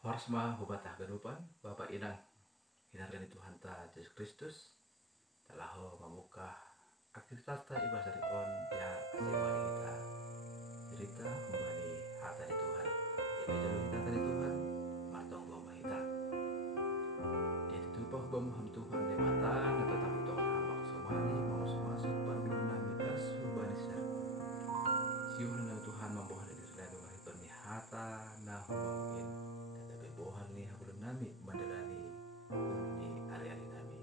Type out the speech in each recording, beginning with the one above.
Horsma hubatah ganupan Bapak Inang hinargani Tuhan ta Yesus Kristus telah membuka aktivitas ta ibadah dari on ya asewali kita cerita kembali harta di Tuhan jadi jalur kita tadi Tuhan matong gua mahita jadi tupah gua moham Tuhan di mata atau takut Tuhan hambak sumani mau masuk panggil nami das hubanisa siun na Tuhan membawa dari selain mahita ni hata nah mungkin bohan ni hakulan nami mandalani ni ari-ari nami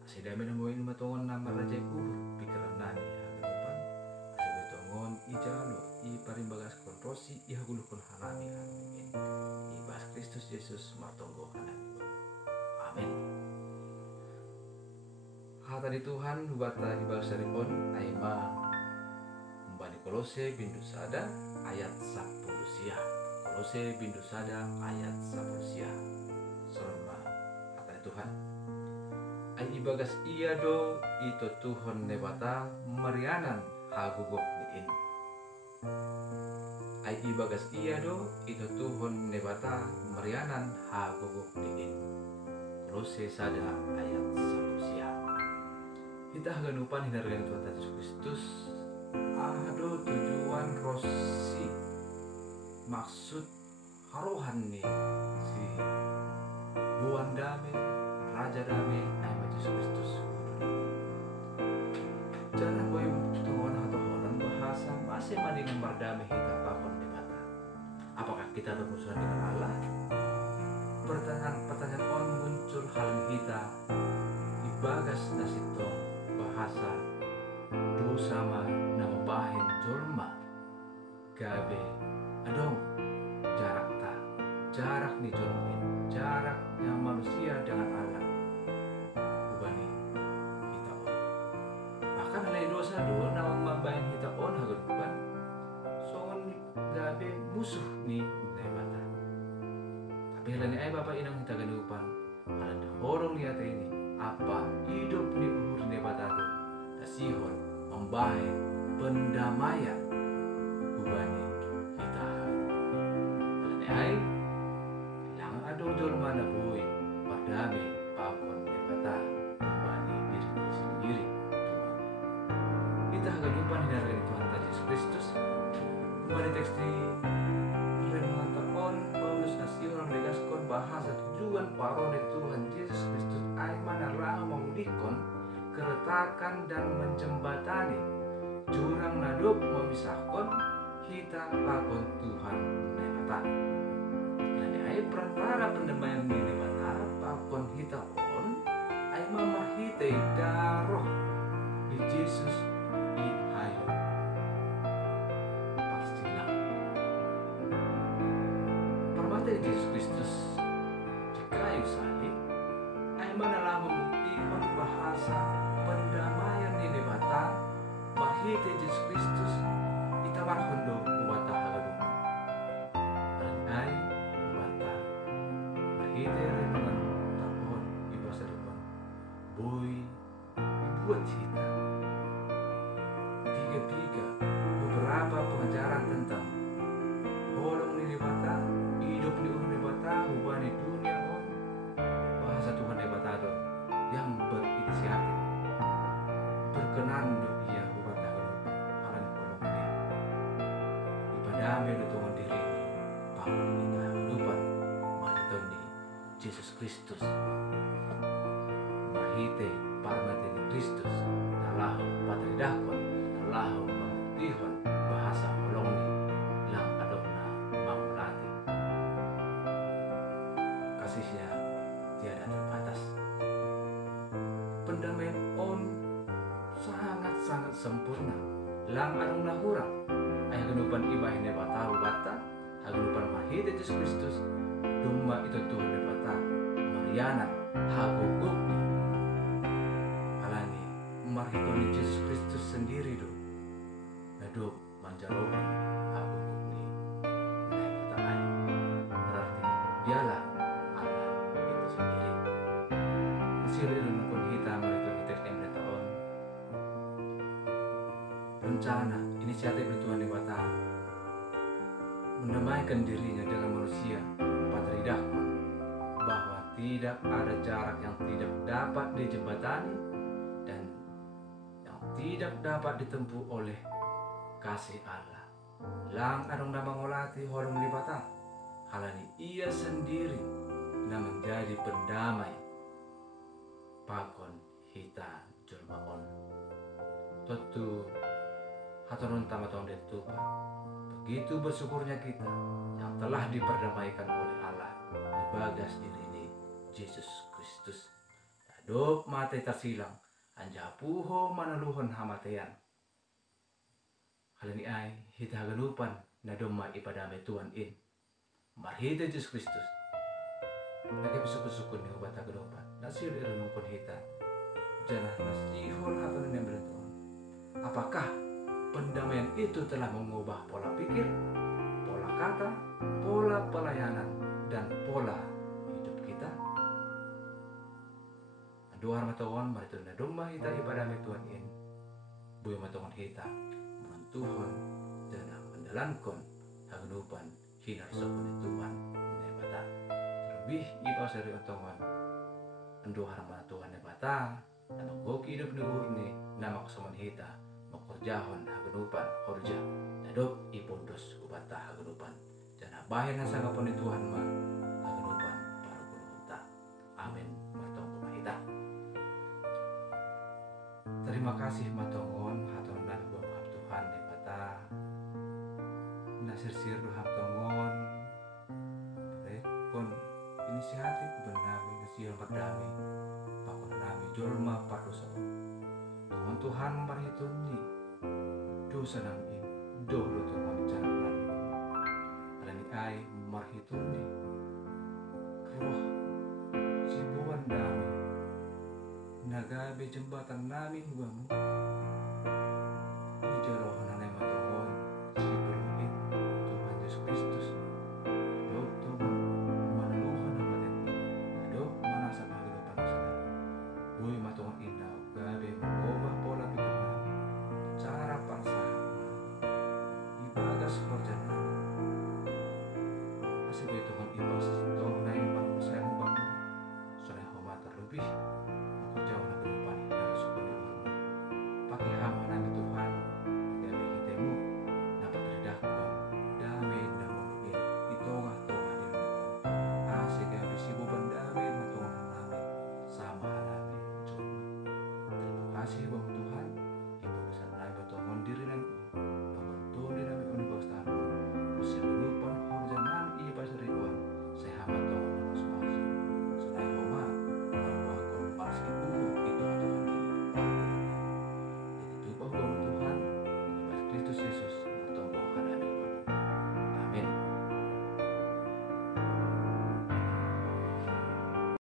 asidami namuin matongon nama raja kubur pikiran nami hagapan asimi tongon ijalo i parimbagas konrosi i hagulukon hanami hanamingin i bas Kristus Yesus martonggo hanami amin. Hata di Tuhan hubata di bangsa ripon aima membani Kolose bindu sada ayat 10 sia Kolose bindu sada ayat 10 sia Sorma kata Tuhan ai ibagas iya do ito Tuhon nebata marianan hagugok niin ai ibagas iya do ito Tuhon nebata marianan hagugok niin Kolose sada ayat 10 sia kita ganupan hinargan Tuhan Yesus Kristus ado tujuan rosi maksud haruhan nih si buan dame raja dame nama Yesus Kristus cara boy tuan atau holan bahasa masih mandi nomor dame kita pakon di mata apakah kita bermusuhan dengan Allah pertanyaan on muncul hal kita ibagas nasito bahasa dosa ma nama bahin jorma gabe adong jarak nih jormin jaraknya manusia dengan Allah ubani kita on bahkan halai dosa do nama mabahin kita on hagun uban songon gabe musuh nih nebata tapi halani ay Bapak Inang kita ganupan halan horong lihat ini apa hidup nih uhur nebata do dasihon membahin pendamaian ubani kita halani ay jorma na boy pardami pakon nebata ubani diri sendiri kita hagalupan hinargan Tuhan Yesus Kristus ubani teks di renungan tahun Paulus nasional menegaskan bahasa tujuan parode Tuhan Yesus Kristus ay manarang memulihkan keretakan dan menjembatani jurang nadop memisahkan kita pakon Tuhan nebata ay perantara pendamaian ini mana pakon kita on ay mamahite daroh di Yesus di hayo pastilah permata Yesus Kristus di kayu salib ay manalah membuktikan bahasa pendamaian ini mata mahite Yesus Kristus itawar hondo mubata hagaduma ay kita renungan tahun di masa depan boy dibuat kita tiga beberapa pengajaran tentang orang di mata hidup di orang di mata hubungan dunia on bahasa Tuhan di mata do yang berinisiatif berkenan do ia hubungan alan kolong ini ibadah do Tuhan diri paman kita lupa mahitoni Yesus Kristus mahite parmate ni Kristus nalahu patridakon nalahu mamutihon bahasa holongni lang adopna mamulati kasihnya tiada terbatas pendamaian on sangat sempurna lang adong nahurang ay ganupan ibahin ne batahu bata hagunupan mahite Yesus Kristus dumma itu Tuhan nebata marianan haguguk alani marhitoni Yesus Kristus sendiri do nado manjarobi haguguk ni nebata ay berarti dialah Allah itu sendiri siri nukun kita marhitoni teks nebata on rencana inisiatif Tuhan nebata mendamaikan dirinya dengan manusia patriarkon, bahwa tidak ada jarak yang tidak dapat dijembatani dan yang tidak dapat ditempuh oleh kasih Allah. Lang adong na mangolati holong libata, halani ia sendiri na menjadi pendamai pakon hita julmaon. Tentu hatonon tamaton detupa. Begitu bersyukurnya kita yang telah diperdamaikan oleh Allah di bagas diri ini Yesus Kristus. Adop mate tasilang anjapuho manaluhon hamatean. Halani ay hita hagalupan na doma ipadame Tuhan in. Marhita Yesus Kristus. Nagkabisukun-sukun ni hubat hagalupan. Nasiro iranungkon hita. Janah nasihol hatonon yang beratuan. Apakah pendamaian itu telah mengubah pola pikir, pola kata, pola pelayanan, dan pola hidup kita? Dua mataon maritu na domba hita ipadame Tuhan in. Buya mataon hita mentuhon dan mendalankon hagnupan hinarsokon ni Tuhan ni bata. Terlebih ibaw sa rin tongon anduhar man Tuhan ni bata na magbuki hidup ni urni na makasuman hita makorjahon hagnupan korja nadop ipundos ubata hagnupan jana bahin na sangapon ni Tuhan ma hagnupan para kulunta. Amin. Martong kumahita. Terima kasih matongon hatonan buah Tuhan ni bata nasirsir duham tongon rekon inisiatif bernami nasihon pagdami pakon nami jolma pardosa Tuhan marhitun ni dosa namin dolo Tuhan cara namin alani ay marhitun ni roh sibuan namin nagabe jembatan namin wamu ijarohan na matongon sibuin Tuhan Yesus Kristus adop Tuhan manaluhan na matindi adop manasa pagkalupan sa buhay matongon inaw gabe mengubah pola pikir namin cara pasahan namin ibagas kerja namin asal itu kan ibagas sitoh na yung pangusayang bangun sanay homa terlebih aku jauh na kehidupan dari suku di urmo pakihama namin Tuhan gabe hitemu dapat ridakon dami na mungkin itongah Tuhan di rumah asal gabe sibuban dami matungan namin sama namin cuma. Terima kasih Bang Tuhan, Ibu besar naik bertongon diri dan pembentuk di nabi universitas usia lupan horjanan iba seribuan saya hama tongon dan mas-mas senai homa bahwa kompas itu Tuhan ini jadi tubuh Bang Tuhan Yesus Kristus Yesus